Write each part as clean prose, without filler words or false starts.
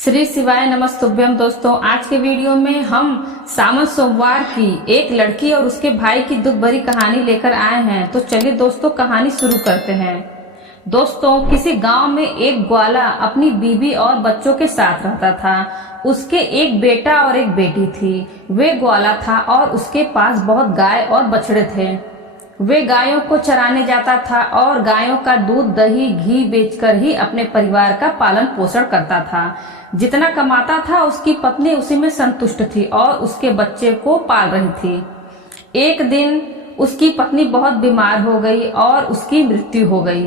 श्री शिवाय नमस्तुभ्यम। दोस्तों, आज के वीडियो में हम सावन सोमवार की एक लड़की और उसके भाई की दुख भरी कहानी लेकर आए हैं। तो चलिए दोस्तों, कहानी शुरू करते हैं। दोस्तों, किसी गांव में एक ग्वाला अपनी बीवी और बच्चों के साथ रहता था। उसके एक बेटा और एक बेटी थी। वे ग्वाला था और उसके पास बहुत गाय और बछड़े थे। वे गायों को चराने जाता था और गायों का दूध, दही, घी बेचकर ही अपने परिवार का पालन पोषण करता था। जितना कमाता था उसकी पत्नी उसी में संतुष्ट थी और उसके बच्चे को पाल रही थी। एक दिन उसकी पत्नी बहुत बीमार हो गई और उसकी मृत्यु हो गई।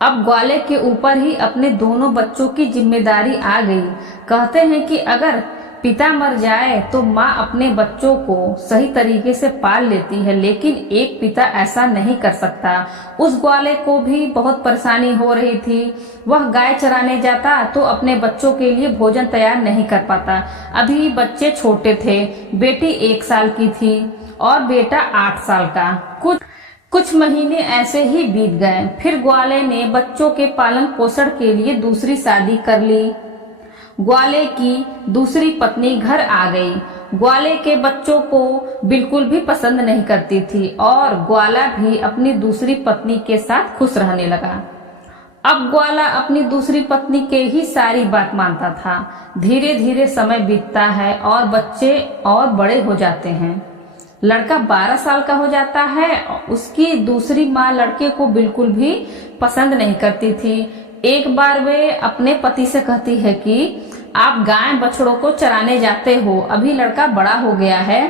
अब ग्वाले के ऊपर ही अपने दोनों बच्चों की जिम्मेदारी आ गई। कहते हैं कि अगर पिता मर जाए तो माँ अपने बच्चों को सही तरीके से पाल लेती है, लेकिन एक पिता ऐसा नहीं कर सकता। उस ग्वाले को भी बहुत परेशानी हो रही थी। वह गाय चराने जाता तो अपने बच्चों के लिए भोजन तैयार नहीं कर पाता। अभी बच्चे छोटे थे। बेटी 1 साल की थी और बेटा 8 साल का। कुछ महीने ऐसे ही बीत गए। फिर ग्वाले ने बच्चों के पालन पोषण के लिए दूसरी शादी कर ली। ग्वाले की दूसरी पत्नी घर आ गई। ग्वाले के बच्चों को बिल्कुल भी पसंद नहीं करती थी और ग्वाला भी अपनी दूसरी पत्नी के साथ खुश रहने लगा। अब ग्वाला अपनी दूसरी पत्नी के ही सारी बात मानता था। धीरे धीरे समय बीतता है और बच्चे और बड़े हो जाते हैं। लड़का 12 साल का हो जाता है। उसकी दूसरी माँ लड़के को बिल्कुल भी पसंद नहीं करती थी। एक बार वे अपने पति से कहती है कि आप गाय बछड़ों को चराने जाते हो। अभी लड़का बड़ा हो गया है,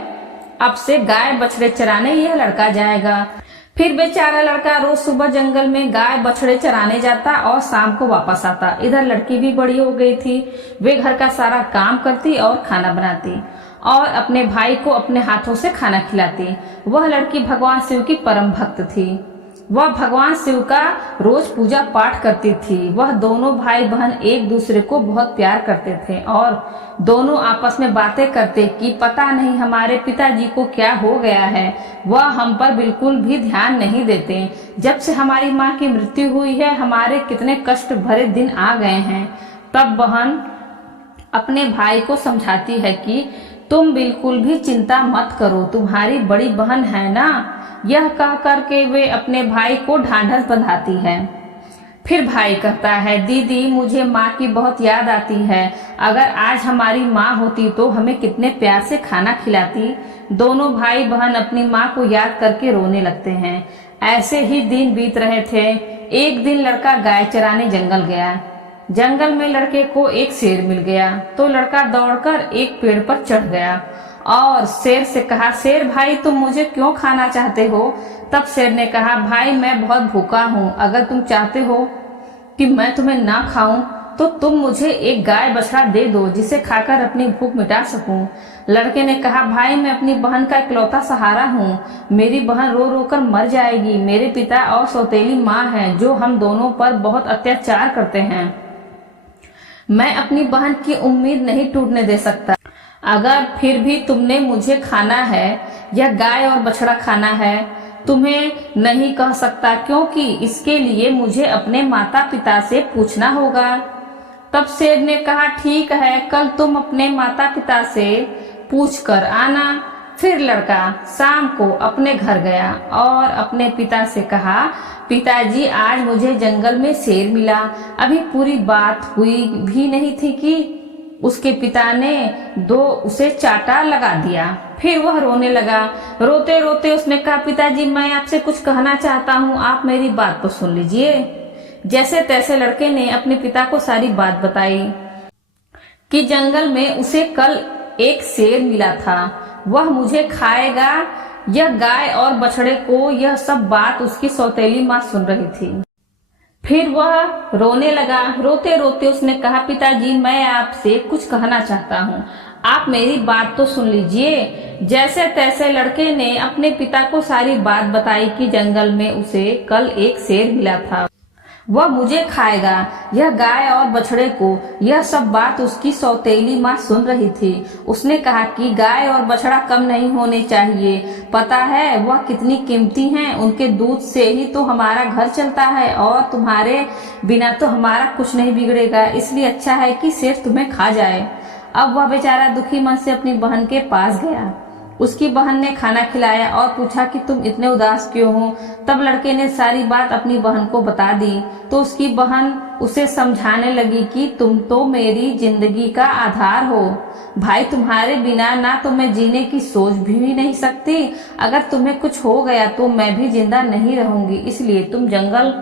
अब से गाय बछड़े चराने यह लड़का जाएगा। फिर बेचारा लड़का रोज सुबह जंगल में गाय बछड़े चराने जाता और शाम को वापस आता। इधर लड़की भी बड़ी हो गई थी। वे घर का सारा काम करती और खाना बनाती और अपने भाई को अपने हाथों से खाना खिलाती। वह लड़की भगवान शिव की परम भक्त थी। वह भगवान शिव का रोज पूजा पाठ करती थी। वह दोनों भाई बहन एक दूसरे को बहुत प्यार करते थे और दोनों आपस में बातें करते कि पता नहीं हमारे पिताजी को क्या हो गया है, वह हम पर बिल्कुल भी ध्यान नहीं देते। जब से हमारी माँ की मृत्यु हुई है हमारे कितने कष्ट भरे दिन आ गए हैं। तब बहन अपने भाई को समझाती है कि तुम बिल्कुल भी चिंता मत करो, तुम्हारी बड़ी बहन है ना। यह कह करके वे अपने भाई को ढांढस बंधाती है। फिर भाई कहता है, दीदी मुझे माँ की बहुत याद आती है। अगर आज हमारी माँ होती तो हमें कितने प्यार से खाना खिलाती। दोनों भाई बहन अपनी माँ को याद करके रोने लगते हैं। ऐसे ही दिन बीत रहे थे। एक दिन लड़का गाय चराने जंगल गया। जंगल में लड़के को एक शेर मिल गया तो लड़का दौड़कर एक पेड़ पर चढ़ गया और शेर से कहा, शेर भाई तुम मुझे क्यों खाना चाहते हो? तब शेर ने कहा, भाई मैं बहुत भूखा हूँ। अगर तुम चाहते हो कि मैं तुम्हें ना खाऊं तो तुम मुझे एक गाय बछड़ा दे दो जिसे खाकर अपनी भूख मिटा सकूं। लड़के ने कहा, भाई मैं अपनी बहन का इकलौता सहारा हूँ। मेरी बहन रो रो कर मर जाएगी। मेरे पिता और सौतेली माँ है जो हम दोनों पर बहुत अत्याचार करते हैं। मैं अपनी बहन की उम्मीद नहीं टूटने दे सकता। अगर फिर भी तुमने मुझे खाना है या गाय और बछड़ा खाना है, तुम्हें नहीं कह सकता क्योंकि इसके लिए मुझे अपने माता पिता से पूछना होगा। तब शेर ने कहा, ठीक है, कल तुम अपने माता पिता से पूछ कर आना। फिर लड़का शाम को अपने घर गया और अपने पिता से कहा, पिताजी आज मुझे जंगल में शेर मिला। अभी पूरी बात हुई भी नहीं थी कि उसके पिता ने उसे चाटा लगा दिया। फिर वह रोने लगा। रोते रोते उसने कहा, पिताजी मैं आपसे कुछ कहना चाहता हूँ, आप मेरी बात तो सुन लीजिए। जैसे तैसे लड़के ने अपने पिता को सारी बात बताई कि जंगल में उसे कल एक शेर मिला था, वह मुझे खाएगा। यह गाय और बछड़े को यह सब बात उसकी सौतेली माँ सुन रही थी। फिर वह रोने लगा। रोते रोते उसने कहा, पिताजी मैं आपसे कुछ कहना चाहता हूँ, आप मेरी बात तो सुन लीजिए। जैसे तैसे लड़के ने अपने पिता को सारी बात बताई कि जंगल में उसे कल एक शेर मिला था। वह मुझे खाएगा, यह गाय और बछड़े को। यह सब बात उसकी सौतेली माँ सुन रही थी। उसने कहा कि गाय और बछड़ा कम नहीं होने चाहिए। पता है वह कितनी कीमती हैं, उनके दूध से ही तो हमारा घर चलता है और तुम्हारे बिना तो हमारा कुछ नहीं बिगड़ेगा, इसलिए अच्छा है कि शेर तुम्हें खा जाए। अब वह बेचारा दुखी मन से अपनी बहन के पास गया। उसकी बहन ने खाना खिलाया और पूछा कि तुम इतने उदास क्यों हो। तब लड़के ने सारी बात अपनी बहन को बता दी। तो उसकी बहन उसे समझाने लगी कि तुम तो मेरी जिंदगी का आधार हो भाई, तुम्हारे बिना ना तो मैं जीने की सोच भी नहीं सकती। अगर तुम्हें कुछ हो गया तो मैं भी जिंदा नहीं रहूंगी, इसलिए तुम जंगल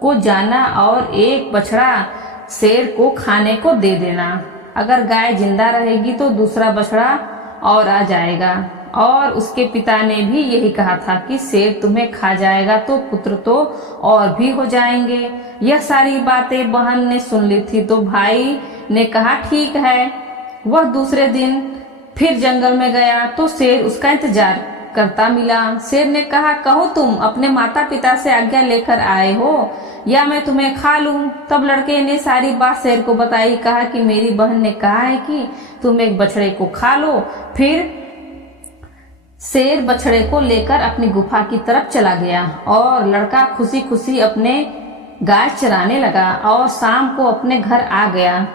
को जाना और एक बछड़ा शेर को खाने को दे देना। अगर गाय जिंदा रहेगी तो दूसरा बछड़ा और आ जाएगा। और उसके पिता ने भी यही कहा था कि शेर तुम्हें खा जाएगा तो पुत्र तो और भी हो जाएंगे। यह सारी बातें बहन ने सुन ली थी तो भाई ने कहा ठीक है। वह दूसरे दिन फिर जंगल में गया तो शेर उसका इंतजार करता मिला। शेर ने कहा कहो तुम अपने माता पिता से आज्ञा लेकर आए हो या मैं तुम्हें खा लूं। तब लड़के ने सारी बात शेर को बताई। कहा कि मेरी बहन ने कहा है कि तुम एक बछड़े को खा लो। फिर शेर बछड़े को लेकर अपनी गुफा की तरफ चला गया और लड़का खुशी खुशी अपने गाय चराने लगा और शाम को अपने घर आ गया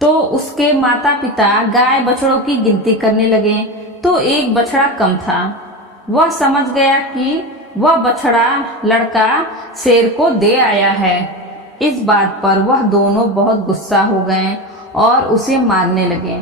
तो उसके माता पिता गाय बछड़ों की गिनती करने लगे तो एक बछड़ा कम था। वह समझ गया कि वह बछड़ा लड़का शेर को दे आया है। इस बात पर वह दोनों बहुत गुस्सा हो गए और उसे मारने लगे।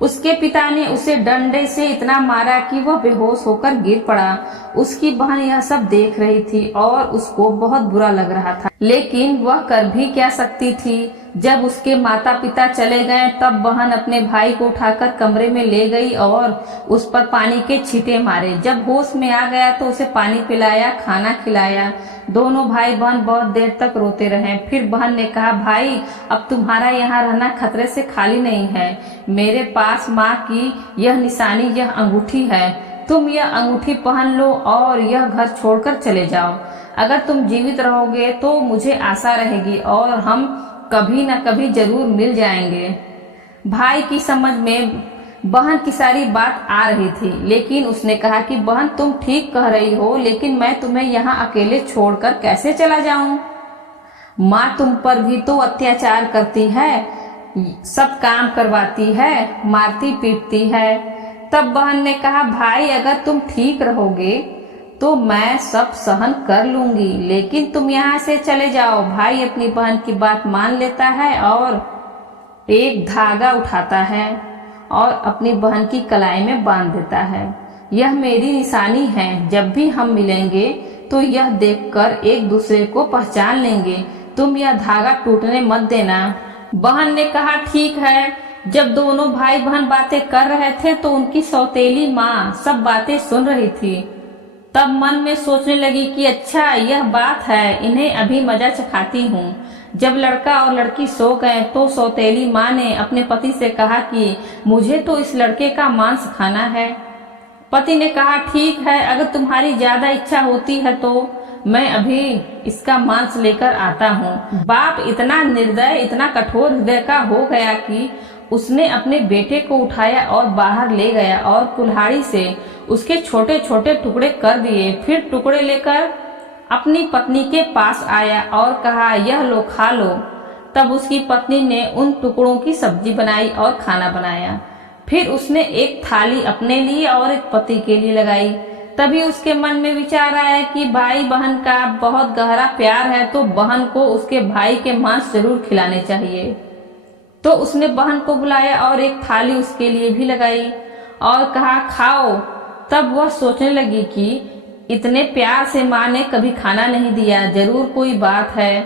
उसके पिता ने उसे डंडे से इतना मारा कि वह बेहोश होकर गिर पड़ा। उसकी बहन यह सब देख रही थी और उसको बहुत बुरा लग रहा था, लेकिन वह कर भी क्या सकती थी। जब उसके माता पिता चले गए तब बहन अपने भाई को उठाकर कमरे में ले गई और उस पर पानी के छींटे मारे। जब होश में आ गया तो उसे पानी पिलाया, खाना खिलाया। दोनों भाई बहन बहुत देर तक रोते रहे। फिर बहन ने कहा भाई अब तुम्हारा यहाँ रहना खतरे से खाली नहीं है। मेरे पास माँ की यह निशानी, यह अंगूठी है। तुम यह अंगूठी पहन लो और यह घर छोड़कर चले जाओ। अगर तुम जीवित रहोगे तो मुझे आशा रहेगी और हम कभी न कभी जरूर मिल जाएंगे। भाई की समझ में बहन की सारी बात आ रही थी, लेकिन उसने कहा कि बहन तुम ठीक कह रही हो, लेकिन मैं तुम्हें यहाँ अकेले छोड़कर कैसे चला जाऊं? माँ तुम पर भी तो अत्याचार करती है, सब काम करवाती है, मारती पीटती है। तब बहन ने कहा भाई अगर तुम ठीक रहोगे तो मैं सब सहन कर लूंगी, लेकिन तुम यहाँ से चले जाओ। भाई अपनी बहन की बात मान लेता है और एक धागा उठाता है और अपनी बहन की कलाई में बांध देता है। यह मेरी निशानी है, जब भी हम मिलेंगे तो यह देखकर एक दूसरे को पहचान लेंगे। तुम यह धागा टूटने मत देना। बहन ने कहा ठीक है। जब दोनों भाई बहन बातें कर रहे थे तो उनकी सौतेली माँ सब बातें सुन रही थी। तब मन में सोचने लगी कि अच्छा यह बात है, इन्हें अभी मजा चखाती हूँ। जब लड़का और लड़की सो गए तो सौतेली माँ ने अपने पति से कहा कि मुझे तो इस लड़के का मांस खाना है। पति ने कहा ठीक है, अगर तुम्हारी ज्यादा इच्छा होती है तो मैं अभी इसका मांस लेकर आता हूँ। बाप इतना निर्दय, इतना कठोर हृदय का हो गया कि उसने अपने बेटे को उठाया और बाहर ले गया और कुल्हाड़ी से उसके छोटे छोटे टुकड़े कर दिए। फिर टुकड़े लेकर अपनी पत्नी के पास आया और कहा यह लो खा लो। तब उसकी पत्नी ने उन टुकड़ों की सब्जी बनाई और खाना बनाया। फिर उसने एक थाली अपने लिए और एक पति के लिए लगाई। तभी उसके मन में विचार आया कि भाई बहन का बहुत गहरा प्यार है तो बहन को उसके भाई के मांस जरूर खिलाने चाहिए। तो उसने बहन को बुलाया और एक थाली उसके लिए भी लगाई और कहा खाओ। तब वह सोचने लगी कि इतने प्यार से माँ ने कभी खाना नहीं दिया, जरूर कोई बात है।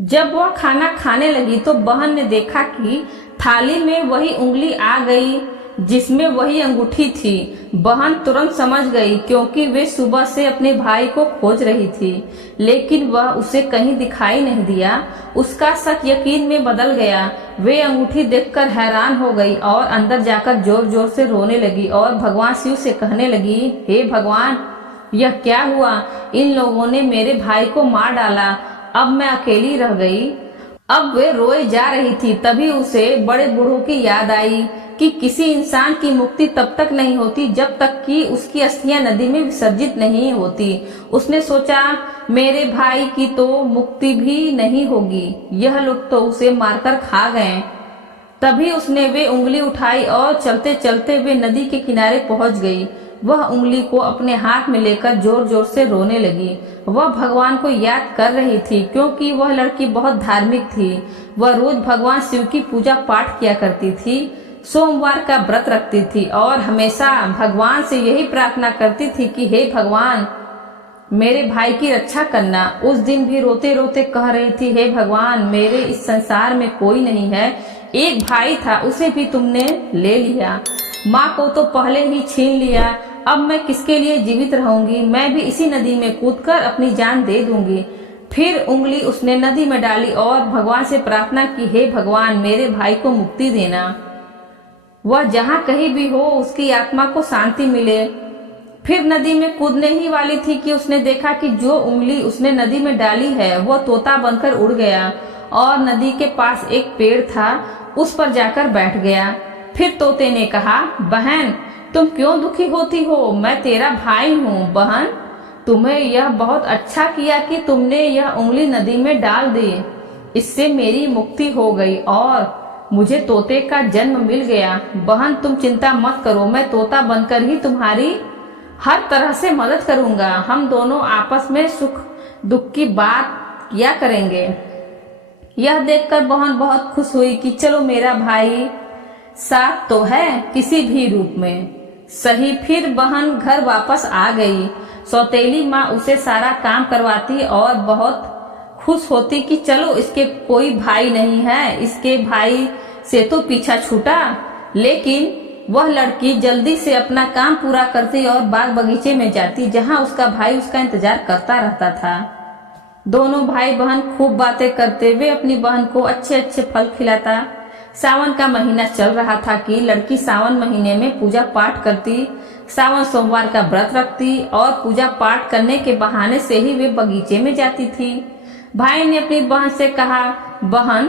जब वह खाना खाने लगी तो बहन ने देखा कि थाली में वही उंगली आ गई जिसमें वही अंगूठी थी। बहन तुरंत समझ गई क्योंकि वे सुबह से अपने भाई को खोज रही थी, लेकिन वह उसे कहीं दिखाई नहीं दिया। उसका शक यकीन में बदल गया। वे अंगूठी देखकर हैरान हो गई और अंदर जाकर जोर जोर से रोने लगी और भगवान शिव से कहने लगी, हे भगवान, यह क्या हुआ? इन लोगों ने मेरे भाई को मार डाला अब मैं अकेली रह गई। अब वे रोए जा रही थी। तभी उसे बड़े बूढ़ों की याद आई कि किसी इंसान की मुक्ति तब तक नहीं होती जब तक कि उसकी अस्थियां नदी में विसर्जित नहीं होती। उसने सोचा, मेरे भाई की तो मुक्ति भी नहीं होगी, यह लोग तो उसे मारकर खा गए। तभी उसने वे उंगली उठाई और चलते चलते वे नदी के किनारे पहुंच गई। वह उंगली को अपने हाथ में लेकर जोर जोर से रोने लगी। वह भगवान को याद कर रही थी क्योंकि वह लड़की बहुत धार्मिक थी। वह रोज भगवान शिव की पूजा पाठ किया करती थी, सोमवार का व्रत रखती थी और हमेशा भगवान से यही प्रार्थना करती थी कि हे भगवान, मेरे भाई की रक्षा करना। उस दिन भी रोते रोते कह रही थी, हे भगवान, मेरे इस संसार में कोई नहीं है। एक भाई था, उसे भी तुमने ले लिया। माँ को तो पहले ही छीन लिया। अब मैं किसके लिए जीवित रहूंगी? मैं भी इसी नदी में कूदकर अपनी जान दे दूंगी। फिर उंगली उसने नदी में डाली और भगवान से प्रार्थना की, हे भगवान, मेरे भाई को मुक्ति देना। वह जहाँ कहीं भी हो उसकी आत्मा को शांति मिले। फिर नदी में कूदने ही वाली थी कि उसने देखा कि जो उंगली उसने नदी में डाली है वह तोता बनकर उड़ गया और नदी के पास एक पेड़ था, उस पर जाकर बैठ गया। फिर तोते ने कहा, बहन, तुम क्यों दुखी होती हो? मैं तेरा भाई हूँ। बहन, तुम्हें यह बहुत अच्छा किया कि तुमने यह उंगली नदी में डाल दी। इससे मेरी मुक्ति हो गई और मुझे तोते का जन्म मिल गया। बहन, तुम चिंता मत करो, मैं तोता बनकर ही तुम्हारी हर तरह से मदद करूंगा। हम दोनों आपस में सुख दुख की बात किया करेंगे। यह देखकर बहन बहुत खुश हुई कि चलो, मेरा भाई साथ तो है किसी भी रूप में। सही। फिर बहन घर वापस आ गई। सौतेली माँ उसे सारा काम करवाती और बहुत खुश होती कि चलो, इसके कोई भाई नहीं है, इसके भाई से तो पीछा छूटा। लेकिन वह लड़की जल्दी से अपना काम पूरा करती और बाग बगीचे में जाती जहां उसका भाई उसका इंतजार करता रहता था। दोनों भाई बहन खूब बातें करते। वे अपनी बहन को अच्छे अच्छे फल खिलाता। सावन का महीना चल रहा था कि लड़की सावन महीने में पूजा पाठ करती। सावन सोमवार का व्रत रखती और पूजा पाठ करने के बहाने से ही वे बगीचे में जाती थी। भाई ने अपनी बहन से कहा, बहन,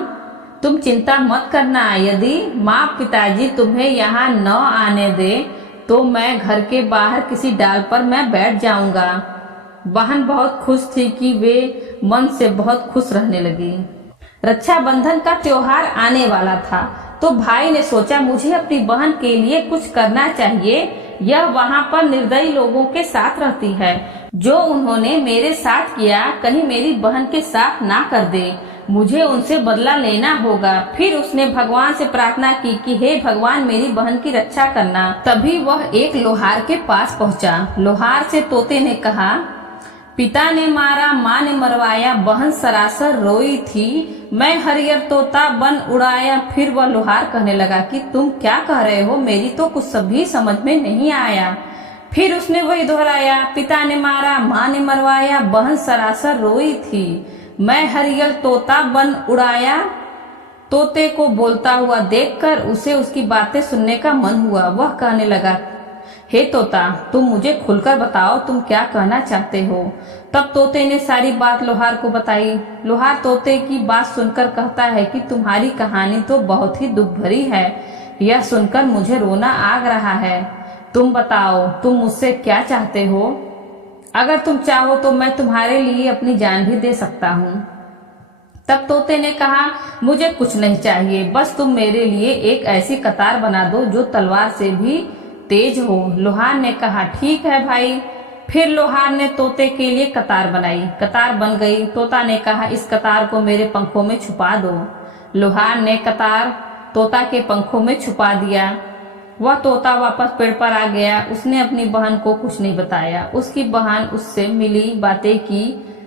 तुम चिंता मत करना। यदि माँ पिताजी तुम्हें यहाँ न आने दे तो मैं घर के बाहर किसी डाल पर मैं बैठ जाऊंगा। बहन बहुत खुश थी कि वे मन से बहुत खुश रहने लगी। रक्षाबंधन का त्योहार आने वाला था तो भाई ने सोचा, मुझे अपनी बहन के लिए कुछ करना चाहिए। यह वहाँ पर निर्दयी लोगों के साथ रहती है। जो उन्होंने मेरे साथ किया, कहीं मेरी बहन के साथ ना कर दे। मुझे उनसे बदला लेना होगा। फिर उसने भगवान से प्रार्थना की कि हे भगवान, मेरी बहन की रक्षा करना। तभी वह एक लोहार के पास पहुंचा। लोहार से तोते ने कहा, पिता ने मारा, माँ ने मरवाया, बहन सरासर रोई थी, मैं हरियर तोता बन उड़ाया। फिर वह लोहार कहने लगा कि तुम क्या कह रहे हो? मेरी तो कुछ सभी समझ में नहीं आया। फिर उसने वही दोहराया, पिता ने मारा, माँ ने मरवाया, बहन सरासर रोई थी, मैं हरियर तोता बन उड़ाया। तोते को बोलता हुआ देखकर उसे उसकी बातें सुनने का मन हुआ। वह कहने लगा, हे तोता, तुम मुझे खुलकर बताओ, तुम क्या कहना चाहते हो? तब तोते ने सारी बात लोहार को बताई। लोहार तोते की बात सुनकर कहता है कि तुम्हारी कहानी तो बहुत ही दुख भरी है। यह सुनकर मुझे रोना आ रहा है। तुम बताओ, तुम मुझसे क्या चाहते हो? अगर तुम चाहो तो मैं तुम्हारे लिए अपनी जान भी दे सकता हूँ। तब तोते ने कहा, मुझे कुछ नहीं चाहिए, बस तुम मेरे लिए एक ऐसी कतार बना दो जो तलवार से भी तेज हो। लोहार ने कहा, ठीक है भाई। फिर लोहार ने तोते के लिए कतार बनाई। कतार बन गई। तोता ने कहा, इस कतार को मेरे पंखों में छुपा दो। लोहार ने कतार तोता के पंखों में छुपा दिया। वह तोता वापस पेड़ पर आ गया। उसने अपनी बहन को कुछ नहीं बताया। उसकी बहन उससे मिली, बातें की,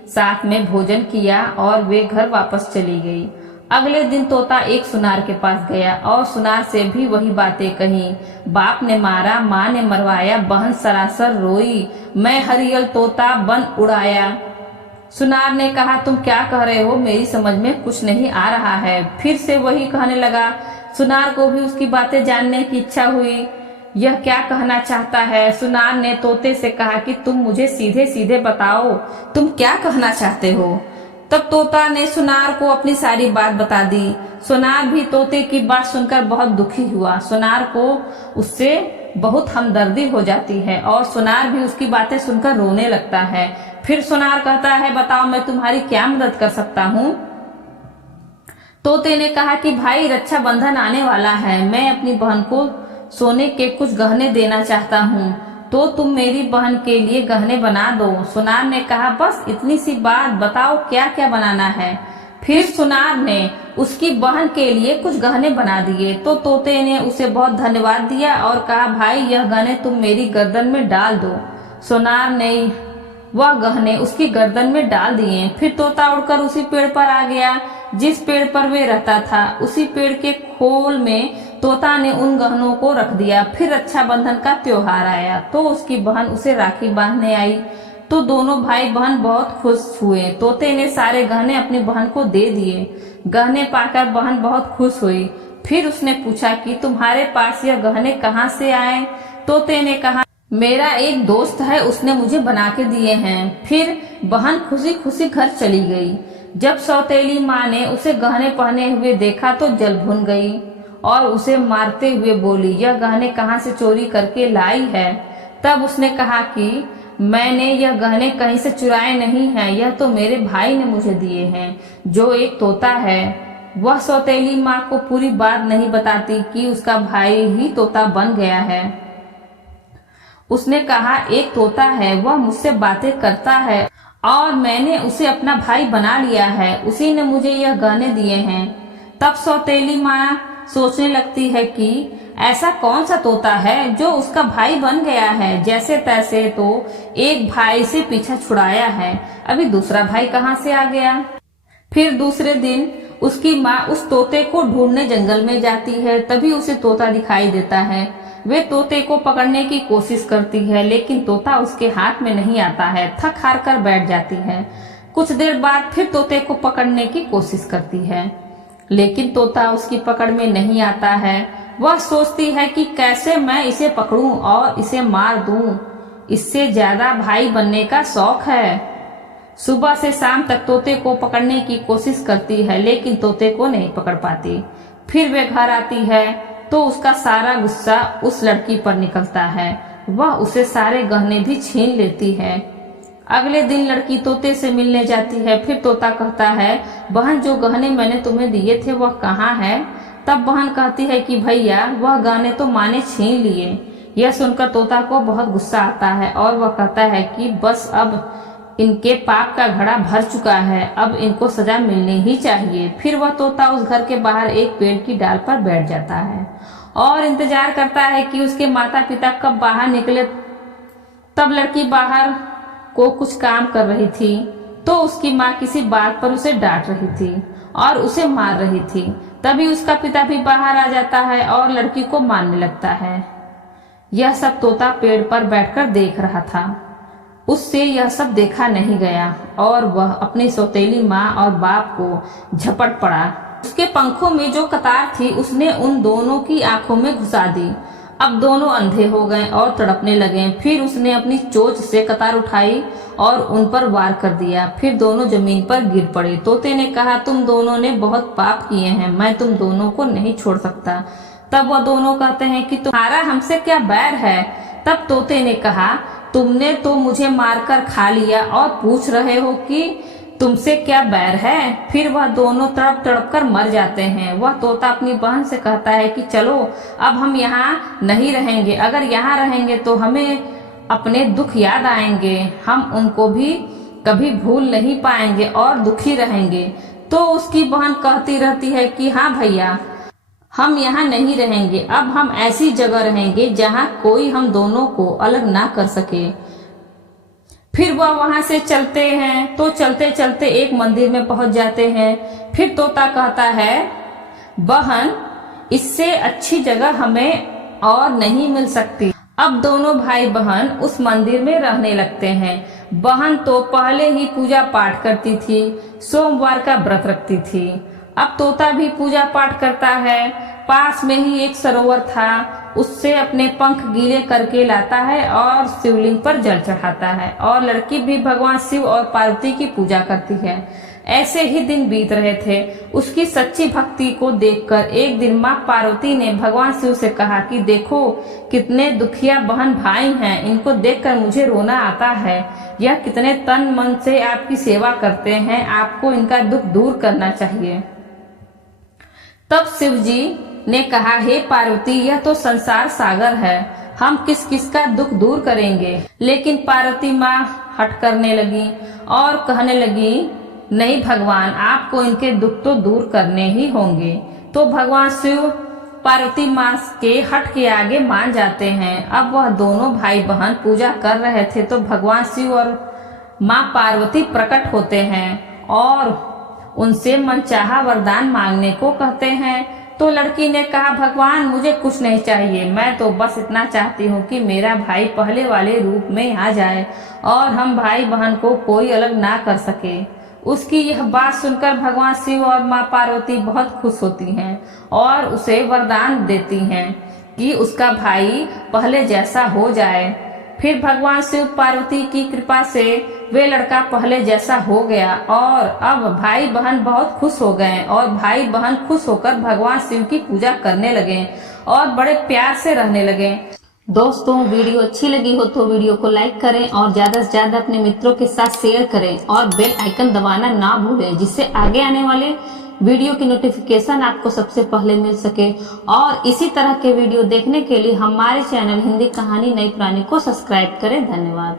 साथ में भोजन किया और वे घर वापस चली गई। अगले दिन तोता एक सुनार के पास गया और सुनार से भी वही बातें कही। बाप ने मारा, माँ ने मरवाया, बहन सरासर रोई, मैं हरियल तोता बन उड़ाया। सुनार ने कहा, तुम क्या कह रहे हो? मेरी समझ में कुछ नहीं आ रहा है। फिर से वही कहने लगा। सुनार को भी उसकी बातें जानने की इच्छा हुई। यह क्या कहना चाहता है? सुनार ने तोते से कहा कि तुम मुझे सीधे सीधे बताओ, तुम क्या कहना चाहते हो? तब तोता ने सुनार को अपनी सारी बात बता दी। सुनार भी तोते की बात सुनकर बहुत दुखी हुआ। सुनार को उससे बहुत हमदर्दी हो जाती है और सुनार भी उसकी बातें सुनकर रोने लगता है। फिर सुनार कहता है, बताओ मैं तुम्हारी क्या मदद कर सकता हूँ। तोते ने कहा कि भाई, रक्षाबंधन आने वाला है, मैं अपनी बहन को सोने के कुछ गहने देना चाहता हूँ, तो तुम मेरी बहन के लिए गहने बना दो। सुनार ने कहा, बस इतनी सी बात, बताओ क्या क्या बनाना है। फिर सुनार ने उसकी बहन के लिए कुछ गहने बना दिए। तो तोते ने उसे बहुत धन्यवाद दिया और कहा, भाई यह गहने तुम मेरी गर्दन में डाल दो। सुनार ने वह गहने उसकी गर्दन में डाल दिए। फिर तोता उड़कर उसी पेड़ पर आ गया जिस पेड़ पर वे रहता था। उसी पेड़ के खोल में तोता ने उन गहनों को रख दिया। फिर रक्षाबंधन का त्योहार आया तो उसकी बहन उसे राखी बांधने आई। तो दोनों भाई बहन बहुत खुश हुए। तोते ने सारे गहने अपनी बहन को दे दिए। गहने पाकर बहन बहुत खुश हुई। फिर उसने पूछा कि तुम्हारे पास यह गहने कहाँ से आए। तोते ने कहा, मेरा एक दोस्त है, उसने मुझे बना के दिए हैं। फिर बहन खुशी खुशी घर चली गई। जब सौतेली माँ ने उसे गहने पहने हुए देखा तो जल भुन गई और उसे मारते हुए बोली, यह गहने कहाँ से चोरी करके लाई है। तब उसने कहा कि मैंने यह गहने कहीं से चुराए नहीं हैं, यह तो मेरे भाई ने मुझे दिए हैं, जो एक तोता है। वह सौतेली माँ को पूरी बात नहीं बताती कि उसका भाई ही तोता बन गया है। उसने कहा, एक तोता है, वह मुझसे बातें करता है और मैंने उसे अपना भाई बना लिया है, उसी ने मुझे यह गहने दिए हैं। तब सौतेली माँ सोचने लगती है कि ऐसा कौन सा तोता है जो उसका भाई बन गया है। जैसे तैसे तो एक भाई से पीछा छुड़ाया है, अभी दूसरा भाई कहाँ से आ गया। फिर दूसरे दिन उसकी माँ उस तोते को ढूंढने जंगल में जाती है। तभी उसे तोता दिखाई देता है। वे तोते को पकड़ने की कोशिश करती है, लेकिन तोता उसके हाथ में नहीं आता है। थक हार कर बैठ जाती है। कुछ देर बाद फिर तोते को पकड़ने की कोशिश करती है, लेकिन तोता उसकी पकड़ में नहीं आता है। वह सोचती है कि कैसे मैं इसे पकड़ूं और इसे मार दूं, इससे ज्यादा भाई बनने का शौक है। सुबह से शाम तक तोते को पकड़ने की कोशिश करती है, लेकिन तोते को नहीं पकड़ पाती। फिर वे घर आती है तो उसका सारा गुस्सा उस लड़की पर निकलता है। वह उसे सारे गहने भी छीन लेती है। अगले दिन लड़की तोते से मिलने जाती है। फिर तोता कहता है, बहन, जो गहने मैंने तुम्हें दिए थे वह कहाँ है। तब बहन कहती है कि भैया, वह गहने तो माँ ने छीन लिए। यह सुनकर तोता को बहुत गुस्सा आता है और वह कहता है कि बस अब इनके पाप का घड़ा भर चुका है, अब इनको सजा मिलनी ही चाहिए। फिर वह तोता उस घर के बाहर एक पेड़ की डाल पर बैठ जाता है और इंतजार करता है कि उसके माता पिता कब बाहर निकले। तब लड़की बाहर को कुछ काम कर रही थी तो उसकी माँ किसी बात पर उसे डांट रही थी और उसे मार रही थी। तभी उसका पिता भी बाहर आ जाता है और लड़की को मारने लगता है। यह सब तोता पेड़ पर बैठकर देख रहा था। उससे यह सब देखा नहीं गया और वह अपनी सौतेली माँ और बाप को झपट पड़ा। उसके पंखों में जो कतार थी उसने उन दोनों की आंखों में घुसा दी। अब दोनों अंधे हो गए और तड़पने लगे। फिर उसने अपनी चोंच से कतार उठाई और उन पर वार कर दिया। फिर दोनों जमीन पर गिर पड़े। तोते ने कहा, तुम दोनों ने बहुत पाप किए हैं, मैं तुम दोनों को नहीं छोड़ सकता। तब वह दोनों कहते हैं कि तुम्हारा हमसे क्या बैर है। तब तोते ने कहा, तुमने तो मुझे मारकर खा लिया और पूछ रहे हो कि तुमसे क्या बैर है। फिर वह दोनों तड़प तड़प कर मर जाते हैं। वह तोता अपनी बहन से कहता है कि चलो अब हम यहाँ नहीं रहेंगे, अगर यहाँ रहेंगे तो हमें अपने दुख याद आएंगे, हम उनको भी कभी भूल नहीं पाएंगे और दुखी रहेंगे। तो उसकी बहन कहती रहती है कि हाँ भैया, हम यहाँ नहीं रहेंगे, अब हम ऐसी जगह रहेंगे जहाँ कोई हम दोनों को अलग ना कर सके। फिर वह वहां से चलते हैं तो चलते चलते एक मंदिर में पहुंच जाते हैं। फिर तोता कहता है, बहन, इससे अच्छी जगह हमें और नहीं मिल सकती। अब दोनों भाई बहन उस मंदिर में रहने लगते हैं। बहन तो पहले ही पूजा पाठ करती थी, सोमवार का व्रत रखती थी। अब तोता भी पूजा पाठ करता है। पास में ही एक सरोवर था, उससे अपने पंख गीले करके लाता है और शिवलिंग पर जल चढ़ाता है। और लड़की भी भगवान शिव और पार्वती की पूजा करती है। ऐसे ही दिन बीत रहे थे। उसकी सच्ची भक्ति को देखकर एक दिन माँ पार्वती ने भगवान शिव से कहा कि देखो कितने दुखिया बहन भाई हैं, इनको देखकर मुझे रोना आता है। यह कितने तन मन से आपकी सेवा करते हैं, आपको इनका दुख दूर करना चाहिए। तब शिव जी ने कहा, हे पार्वती, यह तो संसार सागर है, हम किस किस का दुख दूर करेंगे। लेकिन पार्वती माँ हट करने लगी और कहने लगी, नहीं भगवान, आपको इनके दुख तो दूर करने ही होंगे। तो भगवान शिव पार्वती माँ के हट के आगे मान जाते हैं। अब वह दोनों भाई बहन पूजा कर रहे थे तो भगवान शिव और माँ पार्वती प्रकट होते हैं और उनसे मनचाहा वरदान मांगने को कहते हैं। तो लड़की ने कहा, भगवान मुझे कुछ नहीं चाहिए, मैं तो बस इतना चाहती हूँ कि मेरा भाई पहले वाले रूप में आ जाए और हम भाई बहन को कोई अलग ना कर सके। उसकी यह बात सुनकर भगवान शिव और माँ पार्वती बहुत खुश होती हैं और उसे वरदान देती हैं कि उसका भाई पहले जैसा हो जाए। फिर भगवान शिव पार्वती की कृपा से वे लड़का पहले जैसा हो गया और अब भाई बहन बहुत खुश हो गए और भाई बहन खुश होकर भगवान शिव की पूजा करने लगे और बड़े प्यार से रहने लगे। दोस्तों, वीडियो अच्छी लगी हो तो वीडियो को लाइक करें और ज्यादा से ज्यादा अपने मित्रों के साथ शेयर करें और बेल आइकन दबाना ना भूलें, जिससे आगे आने वाले वीडियो की नोटिफिकेशन आपको सबसे पहले मिल सके। और इसी तरह के वीडियो देखने के लिए हमारे चैनल हिंदी कहानी नई पुरानी को सब्सक्राइब करें। धन्यवाद।